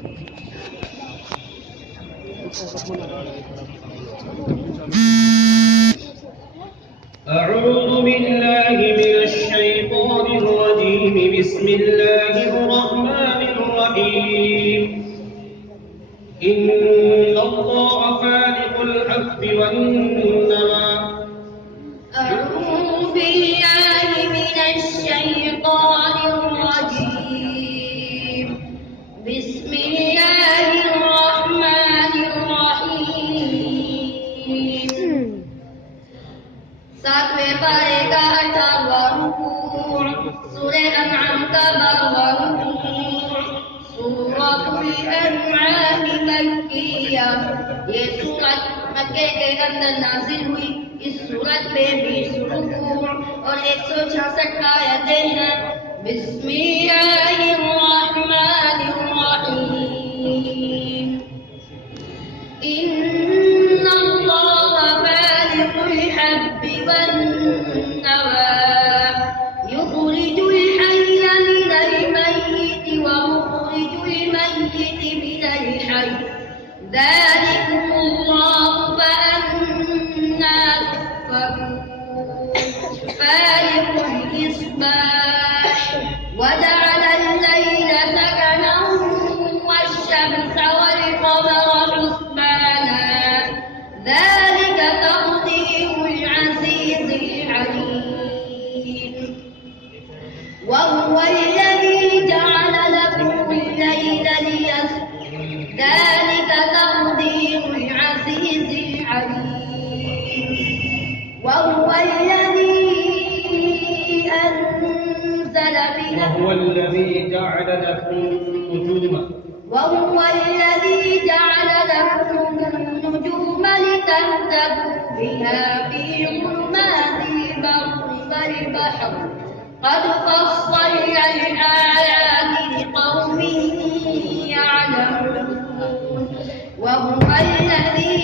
أعوذ بالله من الشيطان الرجيم. بسم الله الرحمن الرحيم. إن الله فالق الحب والنوى. أعوذ بالله من الشيطان الرجيم. بسم الله الرحمن الرحيم. सातवें पारे का 18वां रुकू सूरह अनआम का 12वां रुकू सूरतुल अनआम मक्किया। ये सूरत मक्के के अंदर नाजिल हुई। इस सूरत में 20 रुकू और 166 आयतें हैं। बिस्मिल्लाहिर्रहमानिर्रहीम। इन्नल्लाह फालिकुल हब्बि वन्नवा युखरिजुल हय्य मिनल मय्यिति व मुखरिजुल मय्यिति मिनल हय्य ज़ालिकुमुल्लाहु फअन्ना तुफ़कून। फालिकुल इस्बाह वजअल अल-लैल सकनन वश-शम्स वल-क़मर हुस्बाना ذلك تقدير العزيز العليم. وهو الذي جعل لكم الليل ليسكن ذلك تقدير العزيز العليم. وهو الذي جعل لكم النجوم. وهو الذي جعل لكم النجوم لتهتدوا بها في ظلمات البر والبحر قد فصلنا الآيات لقوم يعلمون. وهو الذي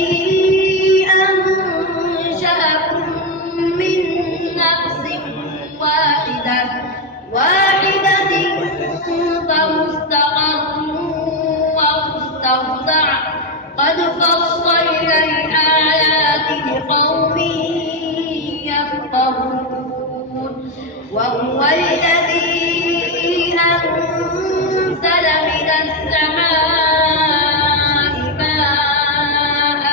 أنشأكم من نفس واحدة فمستقر ومستودع قد فصلنا الآيات لقوم يفقهون. وهو الذي أنزل من السماء ماء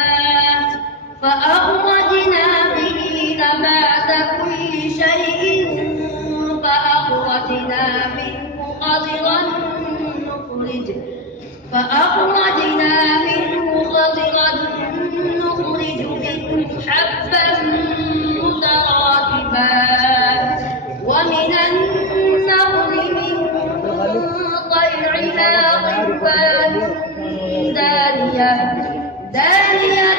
فأخرجنا به نبات كل شيء فأخرجنا منه خضرا نخرج منه حبا متراكبا ومن النخل من طلعها قنوان دانية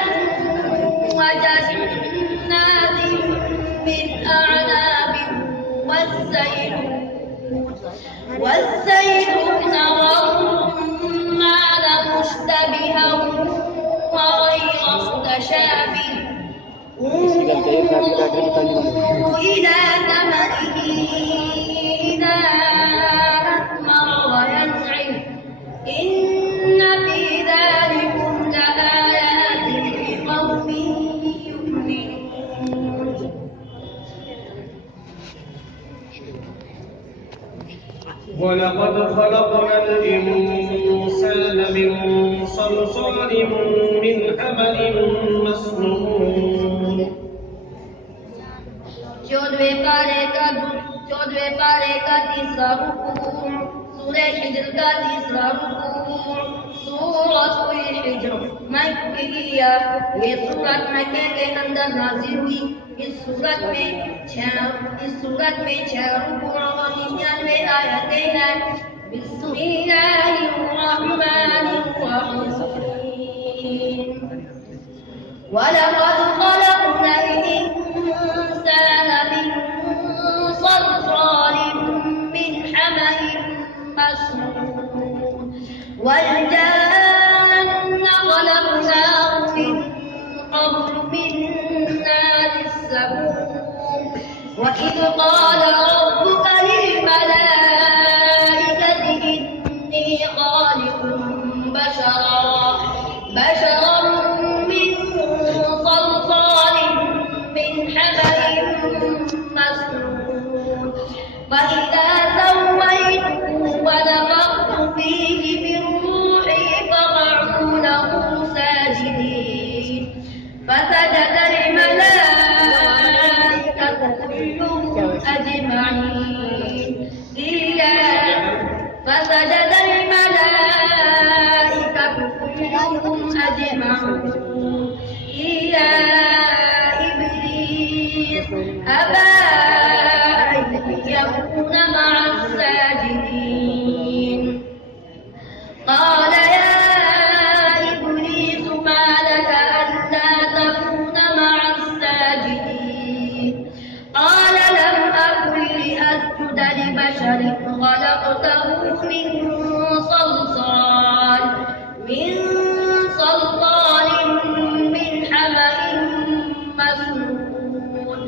وجنات من أعناب والزيتون والرمان مشتبها وغير متشابه انظروا إلى ثمره إذا أثمر وينعم إن في ذلكم لآيات لقوم يؤمنون. ولقد خلقنا الإنسان من صلصال من حمأ مسنون. 14वें पारे का 3रा रुकू सूरह हिज्र का 3रा रुकू सूरतुल हिज्र मक्किया। ये सूरत मक्के के अंदर नाज़िल हुई। इस सूरत में 6 रुकू और 99 आयतें हैं। बिस्मिल्लाहिर्रहमानिर्रहीम। वलक़द ख़लक़ना الإنسان من صلصال من حمأ مسنون والجان خلقناه من قبل من نار السموم. وإذ قال ربك للملائكة إني خالق ومنهم أجمعون إلا إبليس أبى أن يكون مع الساجدين قال يا إبليس ما لك ألا تكون مع الساجدين قال لم أكن لأسجد لبشر خلقته من صلصال من حمأ مسنون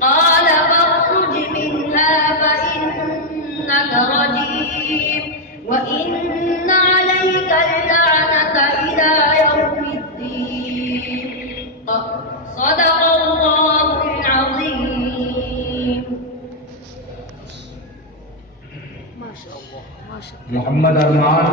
قال فاخرج منها فإنك رجيم وإن عليك اللعنة إلى يوم الدين صدق الله العظيم. محمد أرمان